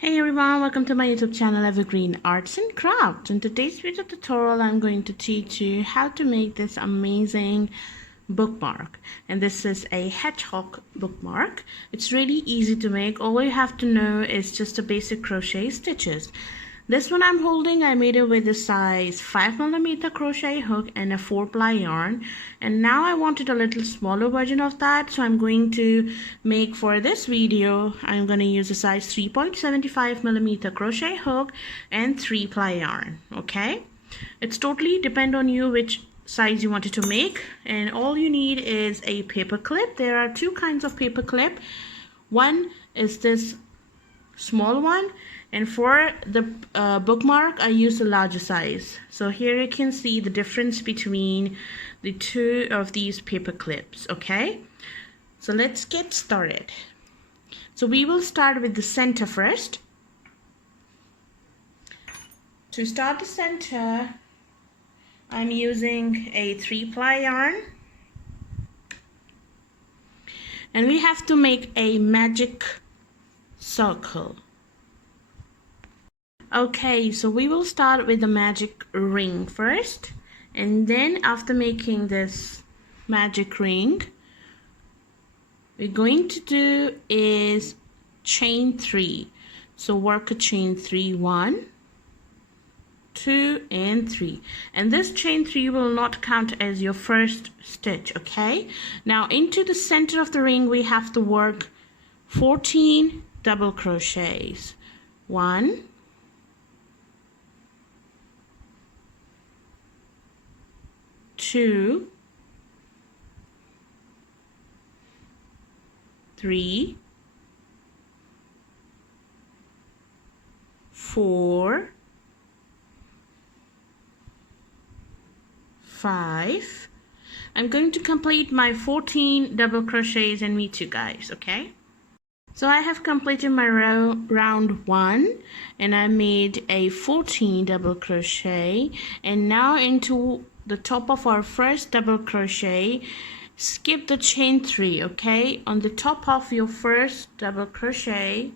Hey everyone, welcome to my YouTube channel Evergreen Arts and Crafts. In today's video tutorial, I'm going to teach you how to make this amazing bookmark. And this is a hedgehog bookmark. It's really easy to make. All you have to know is just the basic crochet stitches. This one I'm holding, I made it with a size 5mm crochet hook and a 4-ply yarn. And now I wanted a little smaller version of that, so I'm going to make for this video, I'm going to use a size 3.75mm crochet hook and 3-ply yarn. Okay, it's totally depend on you which size you wanted to make, and all you need is a paper clip. There are two kinds of paper clip. One is this small one, and for the bookmark I use a larger size. So here you can see the difference between the two of these paper clips. Okay, so let's get started. So we will start with the center first. To start the center, I'm using a 3-ply yarn, and we have to make a magic circle. Okay, so we will start with the magic ring first, and then after making this magic ring, we're going to do is chain 3. So work a chain 3, 1, 2 and 3, and this chain 3 will not count as your first stitch. Okay, now into the center of the ring we have to work 14 double crochets. 1, 2, 3, 4, 5. I'm going to complete my 14 double crochets and meet you guys. Okay, so I have completed my round 1, and I made a 14 double crochet, and now into the top of our first double crochet, skip the chain 3. Okay, on the top of your first double crochet,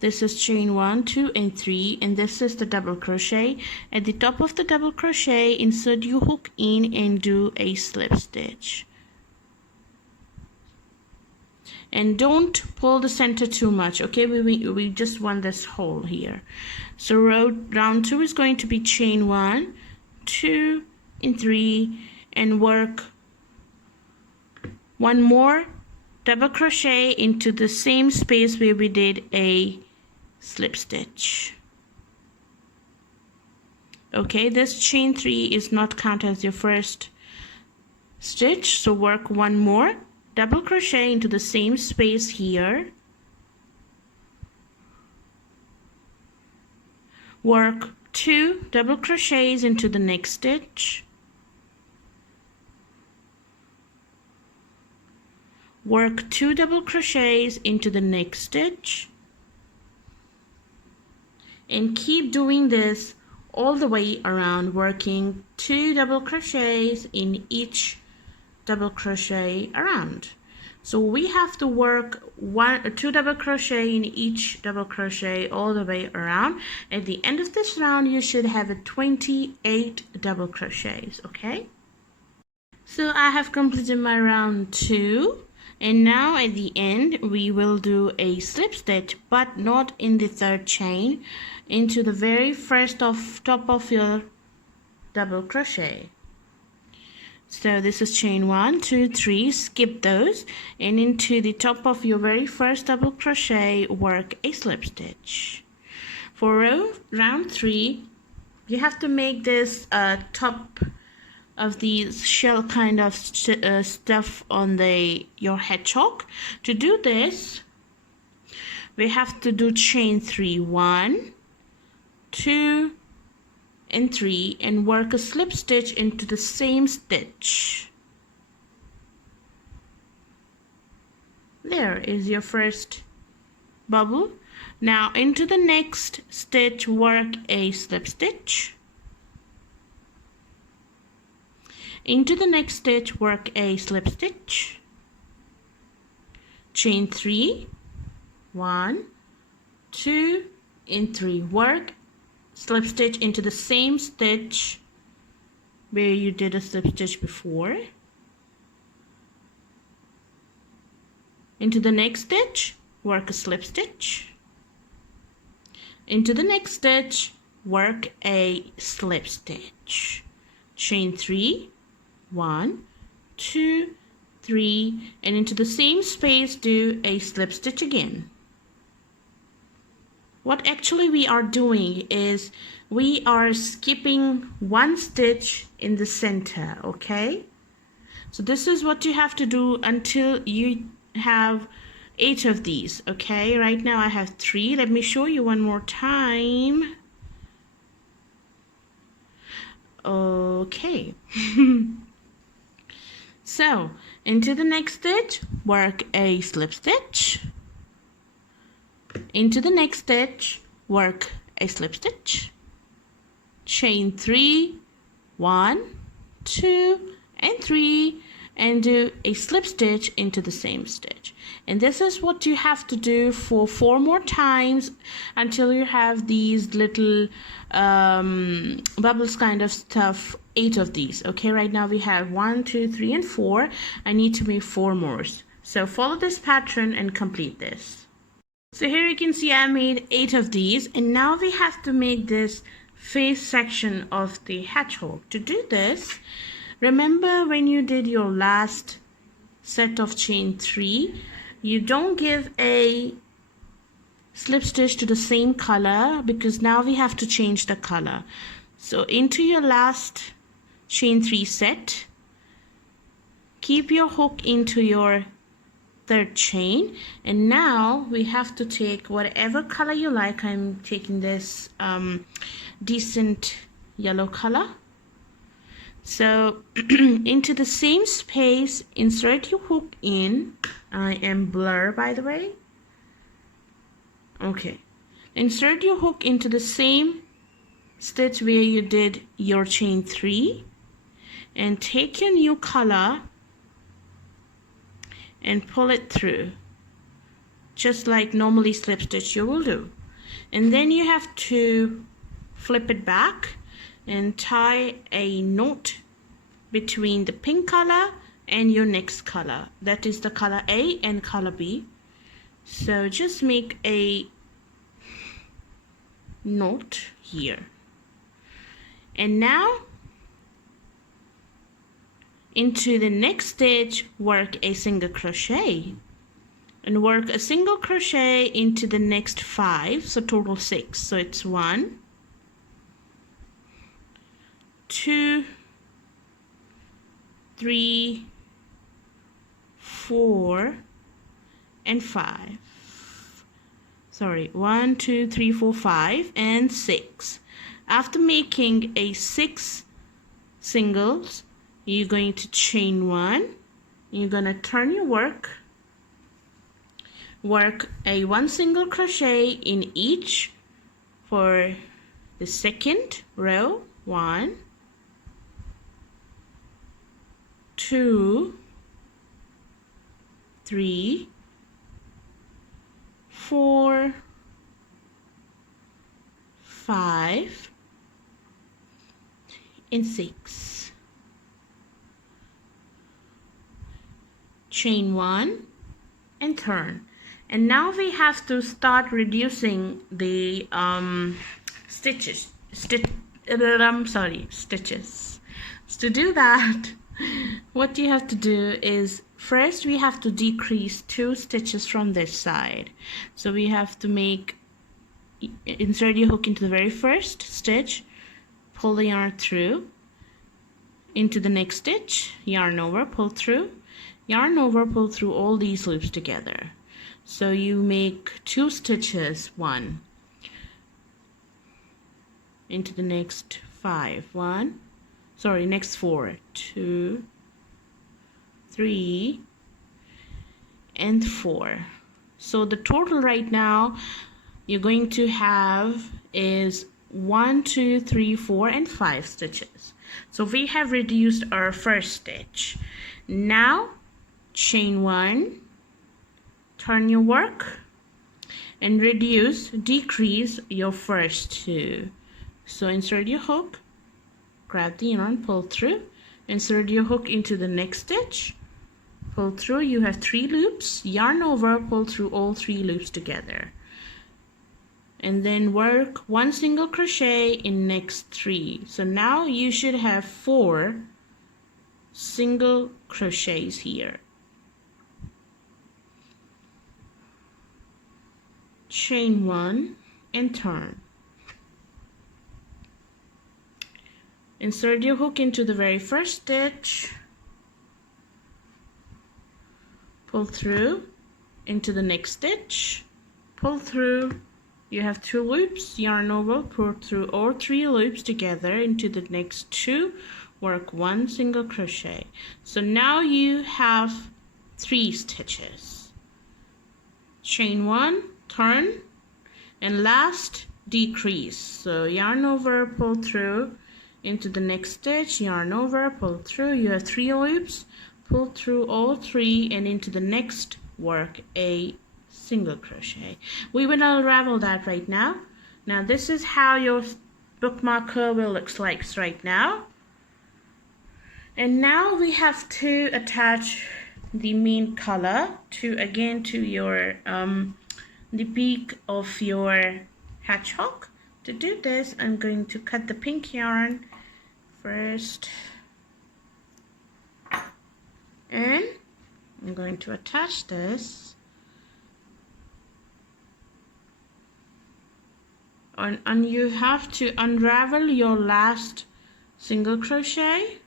this is chain 1, 2 and 3, and this is the double crochet. At the top of the double crochet, insert your hook in and do a slip stitch, and don't pull the center too much. Okay, we just want this hole here. So round 2 is going to be chain 1, 2 and 3, and work one more double crochet into the same space where we did a slip stitch. Okay, this chain 3 is not count as your first stitch, so work one more double crochet into the same space here. Work 2 double crochets into the next stitch. Work 2 double crochets into the next stitch, and keep doing this all the way around, working 2 double crochets in each double crochet around. So we have to work 2 double crochet in each double crochet all the way around. At the end of this round you should have 28 double crochets. Okay, so I have completed my round 2, and now at the end we will do a slip stitch, but not in the third chain, into the very first top of your double crochet. So this is chain 1, 2, 3, skip those, and into the top of your very first double crochet work a slip stitch. For round 3 you have to make this top of these shell kind of stuff on your hedgehog. To do this we have to do chain 3, 1, 2 and 3, and work a slip stitch into the same stitch. There is your first bubble. Now into the next stitch work a slip stitch. Into the next stitch work a slip stitch. Chain 3, 1, 2 and 3. Work slip stitch into the same stitch where you did a slip stitch before. Into the next stitch, work a slip stitch. Into the next stitch, work a slip stitch. Chain 3, 1, 2, 3, and into the same space do a slip stitch again. What actually we are doing is we are skipping one stitch in the center, okay? So this is what you have to do until you have 8 of these, okay? Right now I have 3. Let me show you one more time. Okay. So into the next stitch, work a slip stitch. Into the next stitch, work a slip stitch. Chain 3, 1, 2, and 3, and do a slip stitch into the same stitch. And this is what you have to do for 4 more times until you have these little bubbles kind of stuff, 8 of these. Okay, right now we have 1, 2, 3, and 4. I need to make 4 more. So follow this pattern and complete this. So here you can see I made 8 of these, and now we have to make this face section of the hedgehog. To do this, remember when you did your last set of chain 3, you don't give a slip stitch to the same color because now we have to change the color. So into your last chain 3 set, keep your hook into your 3rd chain, and now we have to take whatever color you like. I'm taking this decent yellow color. So into the same space, insert your hook in. I am blur, by the way. Okay, insert your hook into the same stitch where you did your chain 3, and take your new color and pull it through, just like normally slip stitch you will do. And then you have to flip it back and tie a knot between the pink color and your next color, that is the color A and color B. So just make a knot here, and now into the next stitch, work a single crochet, and work a single crochet into the next 5, so total 6. So it's 1, 2, 3, 4, and 5. Sorry, 1, 2, 3, 4, 5, and 6. After making a 6 singles, you're going to chain 1. You're going to turn your work a 1 single crochet in each for the 2nd row. 1, 2, 3, 4, 5, and 6. Chain 1 and turn. And now we have to start reducing the stitches. So to do that, what you have to do is first we have to decrease 2 stitches from this side. So we have to insert your hook into the very first stitch, pull the yarn through, into the next stitch, yarn over, pull through, yarn over, pull through all these loops together. So you make 2 stitches, 1 into the next 5, next 4, 2, 3, and 4. So the total right now you're going to have is 1, 2, 3, 4, and 5 stitches. So we have reduced our first stitch. Now chain 1, turn your work, and decrease your first two. So insert your hook, grab the yarn, pull through, insert your hook into the next stitch, pull through. You have 3 loops, yarn over, pull through all 3 loops together, and then work 1 single crochet in next 3. So now you should have 4 single crochets here. Chain 1 and turn. Insert your hook into the very first stitch, pull through into the next stitch, pull through. You have 2 loops, yarn over, pull through all 3 loops together into the next 2, work 1 single crochet. So now you have 3 stitches. Chain 1, turn, and last decrease. So yarn over, pull through into the next stitch, yarn over, pull through. You have 3 loops, pull through all 3, and into the next work a single crochet. We will unravel that right now. Now this is how your bookmarker will look like right now. And now we have to attach the main color to your the peak of your hedgehog. To do this, I'm going to cut the pink yarn first, and I'm going to attach this, and you have to unravel your last single crochet,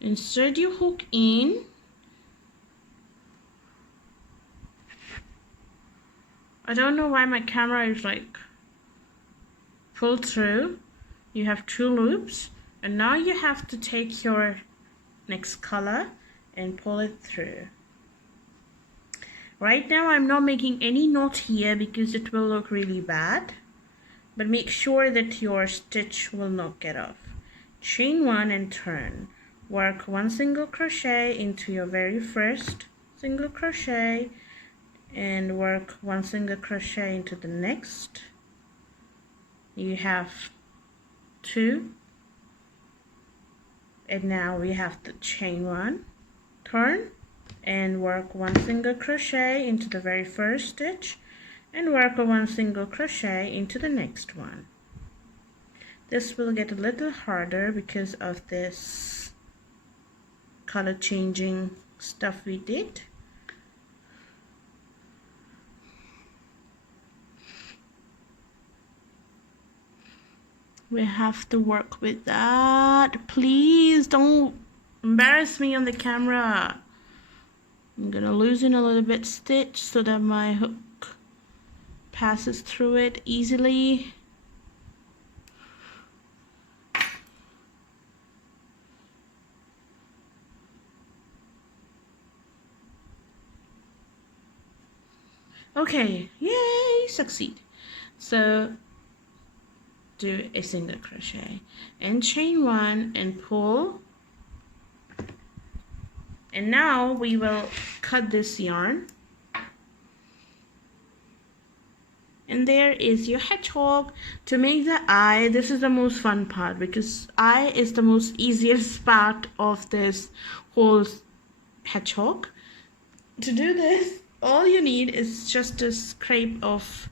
insert your hook in, I don't know why my camera is like, pull through. You have 2 loops, and now you have to take your next color and pull it through. Right now I'm not making any knot here because it will look really bad, but make sure that your stitch will not get off. Chain 1 and turn. Work 1 single crochet into your very first single crochet, and work 1 single crochet into the next. You have 2, and now we have to chain 1, turn, and work 1 single crochet into the very first stitch, and work a 1 single crochet into the next one. This will get a little harder because of this color changing stuff we did. We have to work with that. Please don't embarrass me on the camera. I'm gonna loosen a little bit stitch so that my hook passes through it easily. Okay, yay, succeed. So do a single crochet and chain 1 and pull, and now we will cut this yarn, and there is your hedgehog. To make the eye, this is the most fun part because eye is the most easiest part of this whole hedgehog. To do this, all you need is just a scrape of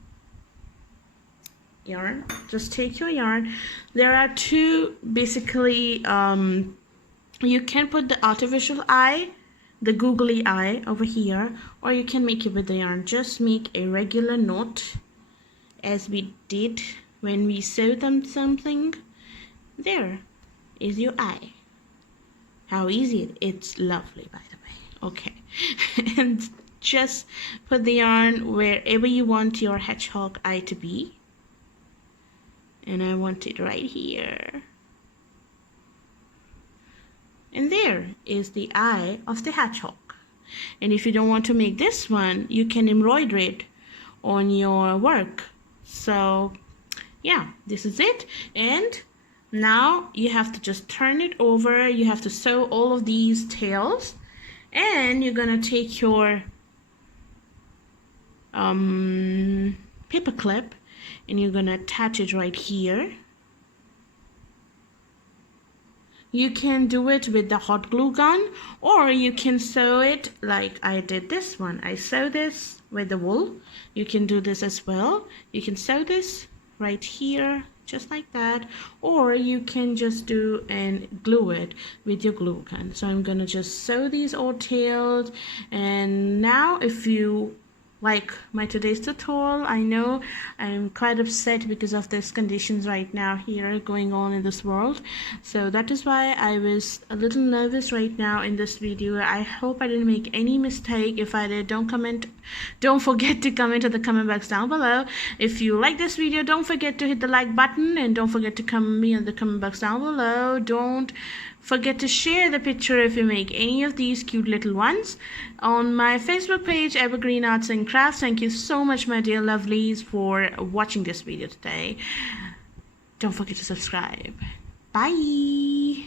yarn. Just take your yarn. There are 2 basically, you can put the artificial eye, the googly eye over here, or you can make it with the yarn. Just make a regular knot as we did when we sewed them something. There is your eye. How easy it is. It's lovely, by the way. Okay. And just put the yarn wherever you want your hedgehog eye to be. And I want it right here. And there is the eye of the hedgehog. And if you don't want to make this one, you can embroider it on your work. So yeah, this is it. And now you have to just turn it over. You have to sew all of these tails, and you're gonna take your paper clip, and you're gonna attach it right here. You can do it with the hot glue gun, or you can sew it like I did this one. I sew this with the wool. You can do this as well. You can sew this right here just like that, or you can just do and glue it with your glue gun. So I'm gonna just sew these all tailed. And now if you like my today's tutorial, I know I'm quite upset because of these conditions right now here going on in this world, so that is why I was a little nervous right now in this video. I hope I didn't make any mistake. If I did, don't forget to comment in the comment box down below. If you like this video, don't forget to hit the like button, and don't forget to comment me in the comment box down below. Don't forget to share the picture if you make any of these cute little ones on my Facebook page, Evergreen Arts and Crafts. Thank you so much, my dear lovelies, for watching this video today. Don't forget to subscribe. Bye.